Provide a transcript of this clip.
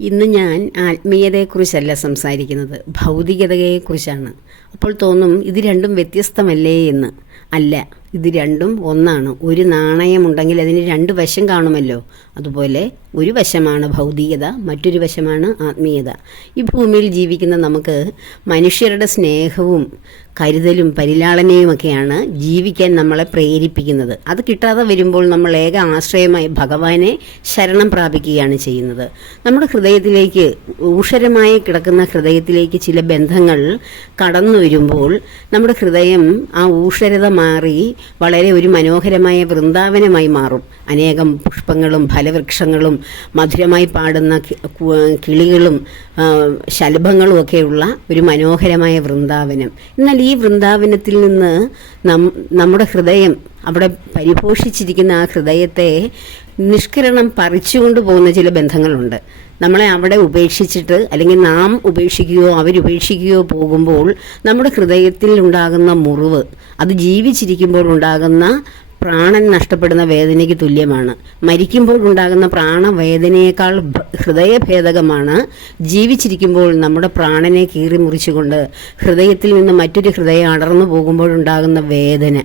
ഇന്ന് ഞാൻ ആത്മീയതയെക്കുറിച്ചല്ല സംസാരിക്കുന്നത്, ഭൗതികതയെക്കുറിച്ചാണ്. അപ്പോൾ തോന്നും ഇത് രണ്ടും വ്യത്യസ്തമല്ലേ എന്ന്. അല്ല, ഇത് രണ്ടും ഒന്നാണ്. ഒരു നാണയമുണ്ടെങ്കിൽ അതിന് രണ്ട് വശം കാണുമല്ലോ. അതുപോലെ ഒരു വശമാണ് ഭൗതികത, മറ്റൊരു വശമാണ് ആത്മീയത. ഈ ഭൂമിയിൽ ജീവിക്കുന്ന നമുക്ക് മനുഷ്യരുടെ സ്നേഹവും കരുതലും പരിലാളനയുമൊക്കെയാണ് ജീവിക്കാൻ നമ്മളെ പ്രേരിപ്പിക്കുന്നത്. അത് കിട്ടാതെ വരുമ്പോൾ നമ്മൾ ഏക ആശ്രയമായി ഭഗവാനെ ശരണം പ്രാപിക്കുകയാണ് ചെയ്യുന്നത്. നമ്മുടെ ഹൃദയത്തിലേക്ക്, ഊഷരമായി കിടക്കുന്ന ഹൃദയത്തിലേക്ക് ചില ബന്ധങ്ങൾ കടന്നു വരുമ്പോൾ നമ്മുടെ ഹൃദയം ആ ഊഷരത മാറി വളരെ ഒരു മനോഹരമായ വൃന്ദാവനമായി മാറും. അനേകം പുഷ്പങ്ങളും ഫലവൃക്ഷങ്ങളും മധുരമായി പാടുന്ന കിളികളും ശലഭങ്ങളും ഒക്കെയുള്ള ഒരു മനോഹരമായ വൃന്ദാവനം. എന്നാൽ ഈ വൃന്ദാവനത്തിൽ നിന്ന് നമ്മുടെ ഹൃദയം, അവിടെ പരിപോഷിച്ചിരിക്കുന്ന ആ ഹൃദയത്തെ നിഷ്കരണം പറിച്ചുകൊണ്ട് പോകുന്ന ചില ബന്ധങ്ങളുണ്ട്. നമ്മളെ അവിടെ ഉപേക്ഷിച്ചിട്ട്, അല്ലെങ്കിൽ നാം ഉപേക്ഷിക്കുകയോ അവരുപേക്ഷിക്കുകയോ പോകുമ്പോൾ നമ്മുടെ ഹൃദയത്തിൽ ഉണ്ടാകുന്ന മുറിവ്, അത് ജീവിച്ചിരിക്കുമ്പോൾ ഉണ്ടാകുന്ന പ്രാണൻ നഷ്ടപ്പെടുന്ന വേദനയ്ക്ക് തുല്യമാണ്. മരിക്കുമ്പോഴുണ്ടാകുന്ന പ്രാണവേദനയേക്കാൾ ഹൃദയഭേദകമാണ് ജീവിച്ചിരിക്കുമ്പോൾ നമ്മുടെ പ്രാണനെ കീറി മുറിച്ചുകൊണ്ട് ഹൃദയത്തിൽ നിന്ന് മറ്റൊരു ഹൃദയം അടർന്നു പോകുമ്പോഴുണ്ടാകുന്ന വേദന.